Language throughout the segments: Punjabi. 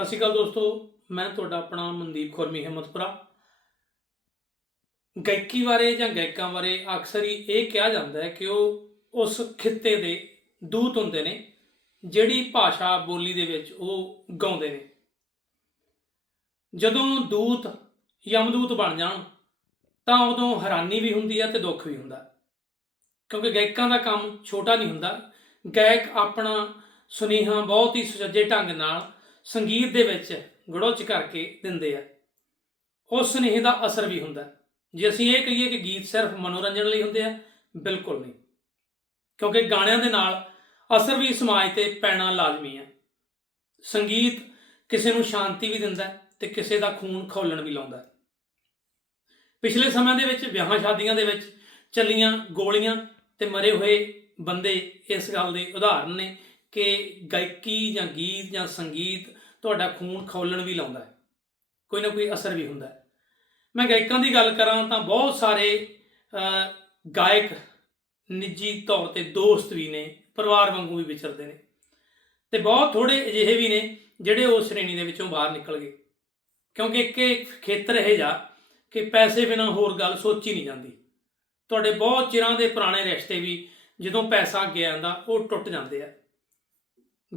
ਸਤਿ ਸ਼੍ਰੀ ਅਕਾਲ ਦੋਸਤੋ, ਮੈਂ ਤੁਹਾਡਾ ਆਪਣਾ ਮਨਦੀਪ ਖੁਰਮੀ ਹਿੰਮਤਪੁਰਾ ਗਾਇਕੀ ਬਾਰੇ ਜਾਂ ਗਾਇਕਾਂ ਬਾਰੇ ਅਕਸਰ ਹੀ ਇਹ ਕਿਹਾ ਜਾਂਦਾ ਹੈ ਕਿ ਉਹ ਉਸ ਖਿੱਤੇ ਦੇ ਦੂਤ ਹੁੰਦੇ ਨੇ, ਜਿਹੜੀ ਭਾਸ਼ਾ ਬੋਲੀ ਦੇ ਵਿੱਚ ਉਹ ਗਾਉਂਦੇ ਨੇ। ਜਦੋਂ ਦੂਤ ਯਮਦੂਤ ਬਣ ਜਾਣ, ਤਾਂ ਉਦੋਂ ਹੈਰਾਨੀ ਵੀ ਹੁੰਦੀ ਹੈ ਤੇ ਦੁੱਖ ਵੀ ਹੁੰਦਾ ਕਿਉਂਕਿ ਗਾਇਕਾਂ ਦਾ ਕੰਮ ਛੋਟਾ ਨਹੀਂ ਹੁੰਦਾ। ਗਾਇਕ ਆਪਣਾ ਸੁਨੇਹਾ ਬਹੁਤ ਹੀ ਸੁਚੱਜੇ ਢੰਗ ਨਾਲ ਸੰਗੀਤ ਦੇ ਵਿੱਚ ਗੜੋਚ ਕਰਕੇ ਦਿੰਦੇ ਆ। ਉਸ ਸੁਨੇਹੇ ਦਾ ਅਸਰ ਵੀ ਹੁੰਦਾ ਜੇ ਅਸੀਂ ਇਹ ਕਹੀਏ ਕਿ ਗੀਤ ਸਿਰਫ ਮਨੋਰੰਜਨ ਲਈ ਹੁੰਦੇ ਆ, ਬਿਲਕੁਲ ਨਹੀਂ। ਕਿਉਂਕਿ ਗਾਣਿਆਂ ਦੇ ਨਾਲ ਅਸਰ ਵੀ ਸਮਾਜ ਤੇ ਪੈਣਾ ਲਾਜ਼ਮੀ ਹੈ ਸੰਗੀਤ ਕਿਸੇ ਨੂੰ ਸ਼ਾਂਤੀ ਵੀ ਦਿੰਦਾ ਹੈ ਤੇ ਕਿਸੇ ਦਾ ਖੂਨ ਖੋਲਣ ਵੀ ਲਾਉਂਦਾ ਪਿਛਲੇ ਸਮਿਆਂ ਦੇ ਵਿੱਚ ਵਿਆਹਾਂ ਸ਼ਾਦੀਆਂ ਦੇ ਵਿੱਚ ਚੱਲੀਆਂ ਗੋਲੀਆਂ ਤੇ ਮਰੇ ਹੋਏ ਬੰਦੇ ਇਸ ਗੱਲ ਦੇ ਉਦਾਹਰਨ ਨੇ ਕਿ ਗਾਇਕੀ ਜਾਂ ਗੀਤ ਜਾਂ ਸੰਗੀਤ ਤੁਹਾਡਾ ਖੂਨ ਖੋਲਣ ਵੀ ਲਾਉਂਦਾ ਹੈ। ਕੋਈ ਨਾ ਕੋਈ ਅਸਰ ਵੀ ਹੁੰਦਾ ਹੈ। ਮੈਂ ਗਾਇਕਾਂ ਦੀ ਗੱਲ ਕਰਾਂ ਤਾਂ ਬਹੁਤ ਸਾਰੇ ਗਾਇਕ ਨਿੱਜੀ ਤੌਰ ਤੇ ਦੋਸਤ ਵੀ ਨੇ, ਪਰਿਵਾਰ ਵਾਂਗੂ ਵੀ ਵਿਚਰਦੇ ਨੇ ਤੇ ਬਹੁਤ ਥੋੜੇ ਅਜਿਹੇ ਵੀ ਨੇ ਜਿਹੜੇ ਉਸ ਸ਼੍ਰੇਣੀ ਦੇ ਵਿੱਚੋਂ ਬਾਹਰ ਨਿਕਲ ਗਏ। ਕਿਉਂਕਿ ਇੱਕ ਇਹ ਖੇਤਰ ਇਹ ਜਾ ਕਿ ਪੈਸੇ ਬਿਨਾਂ ਹੋਰ ਗੱਲ ਸੋਚੀ ਨਹੀਂ ਜਾਂਦੀ। ਤੁਹਾਡੇ ਬਹੁਤ ਚਿਰਾਂ ਦੇ ਪੁਰਾਣੇ ਰਿਸ਼ਤੇ ਵੀ ਜਦੋਂ ਪੈਸਾ ਅੱਗੇ ਆਂਦਾ ਉਹ ਟੁੱਟ ਜਾਂਦੇ ਆ।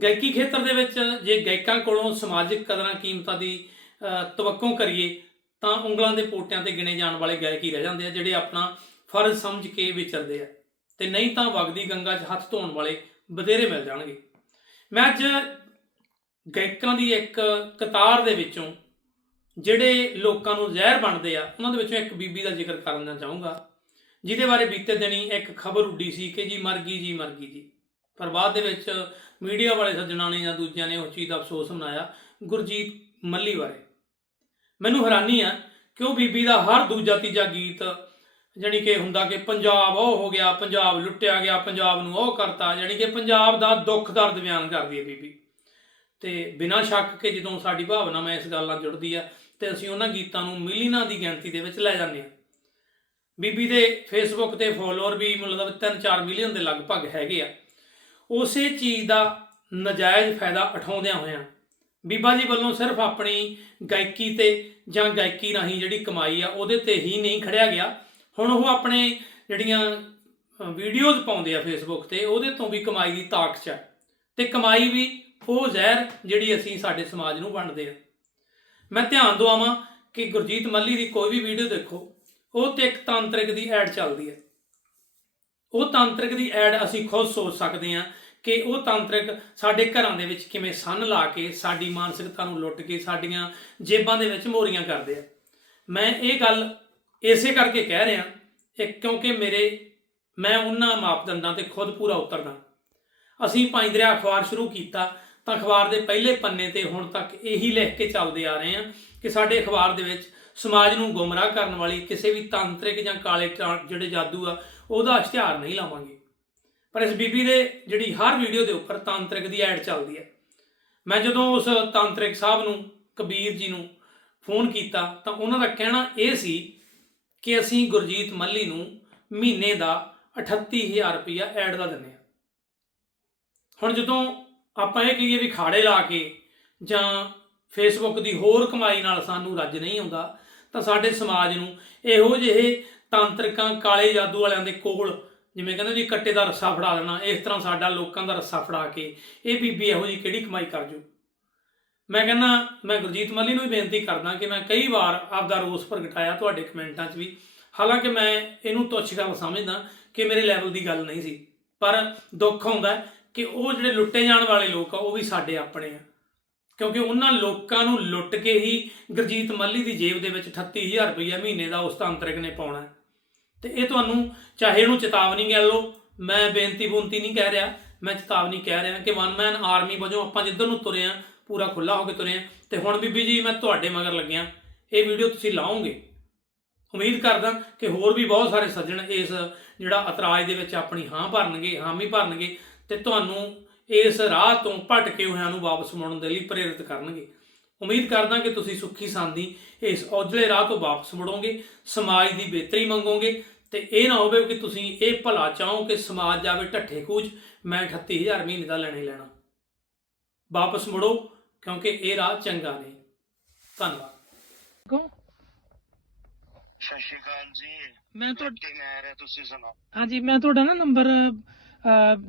ਗਾਇਕੀ ਖੇਤਰ ਦੇ ਵਿੱਚ ਜੇ ਗਾਇਕਾਂ ਕੋਲੋਂ ਸਮਾਜਿਕ ਕਦਰਾਂ ਕੀਮਤਾਂ ਦੀ ਅਹ, ਤਵੱਕੋਂ ਕਰੀਏ ਤਾਂ ਉਂਗਲਾਂ ਦੇ ਪੋਟਿਆਂ ਤੇ ਗਿਣੇ ਜਾਣ ਵਾਲੇ ਗਾਇਕ ਹੀ ਰਹਿ ਜਾਂਦੇ ਆ ਜਿਹੜੇ ਆਪਣਾ ਫਰਜ਼ ਸਮਝ ਕੇ ਵਿਚਰਦੇ ਆ। ਤੇ ਨਹੀਂ ਤਾਂ ਵਗਦੀ ਗੰਗਾ 'ਚ ਹੱਥ ਧੋਣ ਵਾਲੇ ਬਥੇਰੇ ਮਿਲ ਜਾਣਗੇ। ਮੈਂ ਅੱਜ ਗਾਇਕਾਂ ਦੀ ਇੱਕ ਕਤਾਰ ਦੇ ਵਿੱਚੋਂ ਜਿਹੜੇ ਲੋਕਾਂ ਨੂੰ ਜ਼ਹਿਰ ਬਣਦੇ ਆ ਉਹਨਾਂ ਦੇ ਵਿੱਚੋਂ ਇੱਕ ਬੀਬੀ ਦਾ ਜ਼ਿਕਰ ਕਰਨਾ ਚਾਹੂੰਗਾ ਜਿਹਦੇ ਬਾਰੇ ਬੀਤੇ ਦਿਨੀ ਇੱਕ ਖਬਰ ਉੱਡੀ ਸੀ ਕਿ ਜੀ ਮਰ ਗਈ ਜੀ ਮਰ ਗਈ ਜੀ। ਪਰ ਬਾਅਦ ਦੇ ਵਿੱਚ ਮੀਡੀਆ ਵਾਲੇ ਸੱਜਣਾ ਨੇ ਜਾਂ ਦੂਜਿਆਂ ਨੇ ਉਸ ਚੀਜ਼ ਦਾ ਅਫਸੋਸ ਮਨਾਇਆ, ਗੁਰਜੀਤ ਮੱਲੀ ਬਾਰੇ। ਮੈਨੂੰ ਹੈਰਾਨੀ ਆ ਕਿ ਉਹ ਬੀਬੀ ਦਾ ਹਰ ਦੂਜਾ ਤੀਜਾ ਗੀਤ, ਜਾਣੀ ਕਿ ਹੁੰਦਾ ਕਿ ਪੰਜਾਬ ਉਹ ਹੋ ਗਿਆ, ਪੰਜਾਬ ਲੁੱਟਿਆ ਗਿਆ, ਪੰਜਾਬ ਨੂੰ ਉਹ ਕਰਤਾ, ਜਾਣੀ ਕਿ ਪੰਜਾਬ ਦਾ ਦੁੱਖ ਦਰਦ ਬਿਆਨ ਕਰਦੀ ਹੈ ਬੀਬੀ। ਤੇ ਬਿਨਾਂ ਸ਼ੱਕ ਕੇ ਜਦੋਂ ਸਾਡੀ ਭਾਵਨਾ ਮੈਂ ਇਸ ਗੱਲ ਨਾਲ ਜੁੜਦੀ ਆ, ਤੇ ਅਸੀਂ ਉਹਨਾਂ ਗੀਤਾਂ ਨੂੰ ਮਿਲੀਅਨਾਂ ਦੀ ਗਿਣਤੀ ਦੇ ਵਿੱਚ ਲੈ ਜਾਂਦੇ ਹਾਂ। ਬੀਬੀ ਦੇ ਫੇਸਬੁੱਕ ਤੇ ਫੋਲੋਅਰ ਵੀ ਮਤਲਬ 3-4 ਮਿਲੀਅਨ ਦੇ ਲਗਭਗ ਹੈਗੇ ਆ। ਉਸੇ ਚੀਜ਼ ਦਾ ਨਜਾਇਜ਼ ਫਾਇਦਾ ਉਠਾਉਂਦਿਆਂ ਹੋਇਆਂ ਬੀਬਾ ਜੀ ਵੱਲੋਂ ਸਿਰਫ ਆਪਣੀ ਗਾਇਕੀ ਤੇ ਜਾਂ ਗਾਇਕੀ ਰਾਹੀਂ ਜਿਹੜੀ ਕਮਾਈ ਆ, ਉਹਦੇ ਤੇ ਹੀ ਨਹੀਂ ਖੜਿਆ ਗਿਆ। ਹੁਣ ਉਹ ਆਪਣੇ ਜਿਹੜੀਆਂ ਵੀਡੀਓਜ਼ ਪਾਉਂਦੇ ਆ ਫੇਸਬੁੱਕ ਤੇ, ਉਹਦੇ ਤੋਂ ਵੀ ਕਮਾਈ ਦੀ ਤਾਕਤ 'ਚ ਆ। ਤੇ ਕਮਾਈ ਵੀ ਉਹ ਜ਼ਹਿਰ ਜਿਹੜੀ ਅਸੀਂ ਸਾਡੇ ਸਮਾਜ ਨੂੰ ਵੰਡਦੇ ਆ। ਮੈਂ ਧਿਆਨ ਦਵਾਵਾਂ ਕਿ ਗੁਰਜੀਤ ਮੱਲੀ ਦੀ ਕੋਈ ਵੀ ਵੀਡੀਓ ਦੇਖੋ, ਉਹ ਤੇ ਇੱਕ ਤਾਂਤਰਿਕ ਦੀ ਐਡ ਚੱਲਦੀ ਹੈ ਉਹ ਤਾਂਤਰਿਕ ਦੀ ਐਡ ਅਸੀਂ ਖੁਦ ਸੋਚ ਸਕਦੇ ਹਾਂ ਕਿ ਉਹ ਤਾਂਤਰਿਕ ਸਾਡੇ ਘਰਾਂ ਦੇ ਵਿੱਚ ਕਿਵੇਂ ਸੰਨ ਲਾ ਕੇ ਸਾਡੀ ਮਾਨਸਿਕਤਾ ਨੂੰ ਲੁੱਟ ਕੇ ਸਾਡੀਆਂ ਜੇਬਾਂ ਦੇ ਵਿੱਚ ਮੋਰੀਆਂ ਕਰਦੇ ਆ। ਮੈਂ ਇਹ ਗੱਲ ਇਸੇ ਕਰਕੇ ਕਹਿ ਰਿਹਾ ਇੱਕ ਕਿਉਂਕਿ ਮੇਰੇ, ਮੈਂ ਉਹਨਾਂ ਮਾਪਦੰਡਾਂ ਤੇ ਖੁਦ ਪੂਰਾ ਉਤਰਦਾ। ਅਸੀਂ ਪੰਜ ਦਰਿਆ ਅਖਬਾਰ ਸ਼ੁਰੂ ਕੀਤਾ ਤਾਂ ਅਖਬਾਰ ਦੇ ਪਹਿਲੇ ਪੰਨੇ ਤੇ ਹੁਣ ਤੱਕ ਇਹੀ ਲਿਖ ਕੇ ਚੱਲਦੇ ਆ ਰਹੇ ਹਾਂ ਕਿ ਸਾਡੇ ਅਖਬਾਰ ਦੇ ਵਿੱਚ ਸਮਾਜ ਨੂੰ ਗੁੰਮਰਾਹ ਕਰਨ ਵਾਲੀ ਕਿਸੇ ਵੀ ਤਾਂਤਰਿਕ ਜਾਂ ਕਾਲੇ ਟਾ- ਜਿਹੜੇ ਜਾਦੂ ਆ, ਉਹਦਾ ਇਸ਼ਤਿਹਾਰ ਨਹੀਂ ਲਾਵਾਂਗੇ। ਪਰ ਇਸ ਬੀਬੀ ਦੇ ਜਿਹੜੀ ਹਰ ਵੀਡੀਓ ਦੇ ਉੱਪਰ ਤਾਂਤਰਿਕ ਦੀ ਐਡ ਚੱਲਦੀ ਹੈ। ਮੈਂ ਜਦੋਂ ਉਸ ਤਾਂਤਰਿਕ ਸਾਹਿਬ ਨੂੰ, ਕਬੀਰ ਜੀ ਨੂੰ ਫੋਨ ਕੀਤਾ ਤਾਂ ਉਹਨਾਂ ਦਾ ਕਹਿਣਾ ਇਹ ਸੀ ਕਿ ਅਸੀਂ ਗੁਰਜੀਤ ਮੱਲੀ ਨੂੰ ਮਹੀਨੇ ਦਾ 38000 ਰੁਪਇਆ ਐਡ ਦਾ ਦਿੰਦੇ ਹਾਂ। ਹੁਣ ਜਦੋਂ ਆਪਾਂ ਇਹ ਕਹੀਏ ਵੀ ਖਾੜੇ ਲਾ ਕੇ ਜਾਂ ਫੇਸਬੁੱਕ ਦੀ ਹੋਰ ਕਮਾਈ ਨਾਲ ਸਾਨੂੰ ਰੱਜ ਨਹੀਂ ਆਉਂਦਾ, ਤਾਂ ਸਾਡੇ ਸਮਾਜ ਨੂੰ ਇਹੋ ਜਿਹੇ ਤਾਂਤਰਿਕਾਂ ਕਾਲੇ ਜਾਦੂ ਵਾਲਿਆਂ ਦੇ ਕੋਲ ਜਿਵੇਂ ਕਹਿੰਦੇ ਜੀ ਕੱਟੇ ਦਾ ਰੱਸਾ ਫੜਾ ਲੈਣਾ ਇਸ ਤਰ੍ਹਾਂ ਸਾਡਾ ਲੋਕਾਂ ਦਾ ਰੱਸਾ ਫੜਾ ਕੇ ਇਹ ਬੀਬੀ ਇਹੋ ਜੀ ਕਿਹੜੀ ਕਮਾਈ ਕਰ ਜੂ? ਮੈਂ ਕਹਿੰਦਾ, ਮੈਂ ਗੁਰਜੀਤ ਮੱਲੀ ਨੂੰ ਵੀ ਬੇਨਤੀ ਕਰਦਾ ਕਿ ਮੈਂ ਕਈ ਵਾਰ ਆਪਦਾ ਰੋਸ ਪ੍ਰਗਟਾਇਆ ਤੁਹਾਡੇ ਕਮੈਂਟਾਂ 'ਚ ਵੀ। ਹਾਲਾਂਕਿ ਮੈਂ ਇਹਨੂੰ ਤੁੱਛ ਗੱਲ ਸਮਝਦਾ ਕਿ ਮੇਰੇ ਲੈਵਲ ਦੀ ਗੱਲ ਨਹੀਂ ਸੀ। ਪਰ ਦੁੱਖ ਹੁੰਦਾ ਕਿ ਉਹ ਜਿਹੜੇ ਲੁੱਟੇ ਜਾਣ ਵਾਲੇ ਲੋਕ ਆ, ਉਹ ਵੀ ਸਾਡੇ ਆਪਣੇ ਆ। ਕਿਉਂਕਿ ਉਹਨਾਂ ਲੋਕਾਂ ਨੂੰ ਲੁੱਟ ਕੇ ਹੀ ਗੁਰਜੀਤ ਮੱਲੀ ਦੀ ਜੇਬ ਦੇ ਵਿੱਚ 38000 ਰੁਪਈਆ ਮਹੀਨੇ ਦਾ ਉਸ ਤਾਂਤਰਿਕ ਨੇ ਪਾਉਣਾ। ਤੇ ਇਹ ਤੁਹਾਨੂੰ ਚਾਹੇ ਇਹਨੂੰ ਚੇਤਾਵਨੀ ਕਹਿ ਲਓ, ਮੈਂ ਬੇਨਤੀ ਬੁੰਤੀ ਨਹੀਂ ਕਹਿ ਰਿਹਾ, ਮੈਂ ਚੇਤਾਵਨੀ ਕਹਿ ਰਿਹਾ ਕਿ ਵਨ ਮੈਨ ਆਰਮੀ ਵਜੋਂ ਆਪਾਂ ਜਿੱਧਰ ਨੂੰ ਤੁਰੇ ਆ, ਪੂਰਾ ਖੁੱਲਾ ਹੋ ਕੇ ਤੁਰੇ ਆ। ਤੇ ਹੁਣ ਬੀਬੀ ਜੀ, ਮੈਂ ਤੁਹਾਡੇ ਮਗਰ ਲੱਗਿਆ। ਇਹ ਵੀਡੀਓ ਤੁਸੀਂ ਲਾਓਗੇ। ਉਮੀਦ ਕਰਦਾ ਕਿ ਹੋਰ ਵੀ ਬਹੁਤ ਸਾਰੇ ਸੱਜਣ ਇਸ, ਜਿਹੜਾ ਇਤਰਾਜ਼ ਦੇ ਵਿੱਚ ਆਪਣੀ ਹਾਂ ਭਰਨਗੇ, ਹਾਮੀ ਭਰਨਗੇ ਤੇ ਤੁਹਾਨੂੰ ਇਸ ਰਾਹ ਤੋਂ ਭਟਕੇ ਹੋਇਆਂ ਨੂੰ ਵਾਪਸ ਮੁੜਨ ਦੇ ਲਈ ਪ੍ਰੇਰਿਤ ਕਰਨਗੇ। ਉਮੀਦ ਕਰਦਾ ਕਿ ਤੁਸੀਂ ਸੁੱਖੀ ਸਾਂਦੀ ਇਸ ਔਜਲੇ ਰਾਹ ਤੋਂ ਵਾਪਸ ਮੁੜੋਗੇ, ਸਮਾਜ ਦੀ ਬਿਹਤਰੀ ਮੰਗੋਗੇ ਤੇ ਇਹ ਨਾ ਹੋਵੇ ਕਿ ਤੁਸੀਂ ਇਹ ਭਲਾ ਚਾਹੋ ਕਿ ਸਮਾਜ ਜਾਵੇ ਢੱਠੇ ਕੂਚ ਮੈਂ 38000 ਮਹੀਨੇ ਦਾ ਲੈਣਾ ਹੀ ਲੈਣਾ। ਵਾਪਸ ਮੁੜੋ ਕਿਉਂਕਿ ਇਹ ਰਾਹ ਚੰਗਾ ਨਹੀਂ ਧੰਨਵਾਦ। ਸਤਿ ਸ਼੍ਰੀ ਅਕਾਲ ਜੀ। ਮੈਂ ਤੁਹਾਡਾ ਤੇ ਮੈਂ ਰਿਹਾ ਤੁਸੀਂ ਸੁਣਾਓ। ਹਾਂਜੀ ਮੈਂ ਤੁਹਾਡਾ ਨਾ ਨੰਬਰ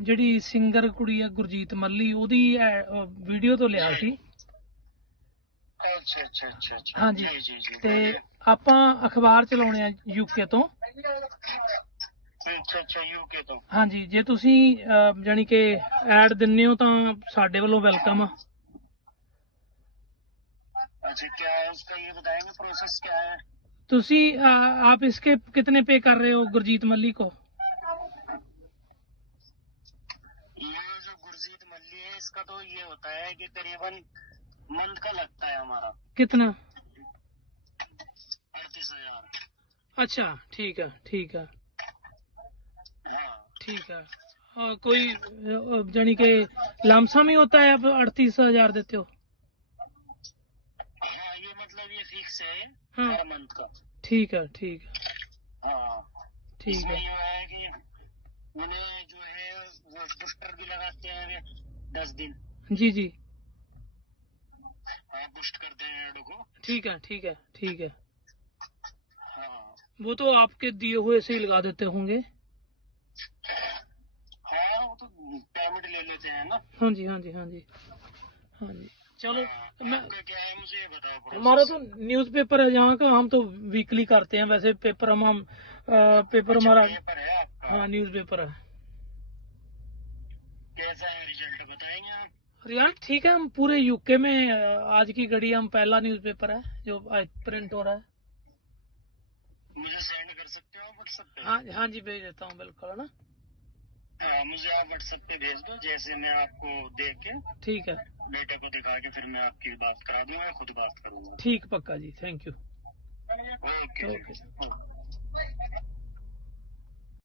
ਜਿਹੜੀ ਸਿੰਗਰ ਕੁੜੀ ਆ ਗੁਰਜੀਤ ਮੱਲੀ ਉਹਦੀ ਵੀਡੀਓ ਤੋਂ ਲਿਆ ਸੀ। ਅੱਛਾ ਅੱਛਾ ਅੱਛਾ ਅੱਛਾ। ਹਾਂਜੀ। ਜੀ ਜੀ ਜੀ ਤੇ ਆਪਾਂ ਅਖਬਾਰ ਚਲਾਉਣੇ ਆ ਯੂਕੇ ਤੋਂ। ਅੱਛਾ ਅੱਛਾ ਯੂਕੇ ਤੋਂ ਹਾਂਜੀ ਜੇ ਤੁਸੀਂ ਅਹ, ਜਾਣੀ ਕਿ ਐਡ ਦਿੰਨੇ ਹੋ ਤਾਂ ਸਾਡੇ ਵੱਲੋਂ ਵੈਲਕਮ ਆ अच्छा क्या है उसका ये बताएंगे प्रोसेस क्या है ਤੁਸੀਂ ਅਹ, आप इसके कितने पे कर रहे हो गुरजीत मल्ली को ये जो गुरजीत मल्ली है इसका तो ये होता है कि करीबन मंथ का लगता है हमारा कितना अड़तीस हजार अच्छा ठीक है ठीक है हाँ ठीक है। और कोई अ, जानी कि लमसम ही होता है आप अड़तीस हज़ार देते हो? हाँ ये मतलब ये फिक्स है हाँ। मंथ का। ठीक है ठीक है। हाँ। ठीक है। है जो है वो बूस्टर भी लगाते हैं दस दिन। जी जी। हाँ बूस्ट करते हैं एड को। ठीक है ठीक है ठीक है। हाँ। वो तो आपके दिए हुए से ही लगा देते होंगे हाँ वो तो पेमेंट ले लेते हैं ना? हाँ जी हाँ जी हाँ जी। हाँ जी। चलो हाँ, मैं क्या है? मुझे ये बताओ हमारा तो न्यूज़पेपर है यहाँ का हम तो वीकली करते हैं। वैसे पेपर हम हम पेपर हमारा पेपर है न्यूज़पेपर है कैसा है रिज़ल्ट बताएँगे आप? रिज़ल्ट ठीक है हम पूरे यूके में आज की घड़ी हम पहला न्यूज़पेपर है जो आज प्रिंट हो रहा है। मुझे सेंड कर सकते हो व्हाट्सएप पे? हाँ हाँ जी भेज देता हूँ बिल्कुल है ना? मुझे आप व्हाट्सएप पे भेज दो जैसे मैं आपको देख के ठीक है। बेटे को दिखा के फिर मैं आपकी बात करा दूँगा या खुद बात करूँगा। ठीक पक्का जी थैंक यू ओके। ओके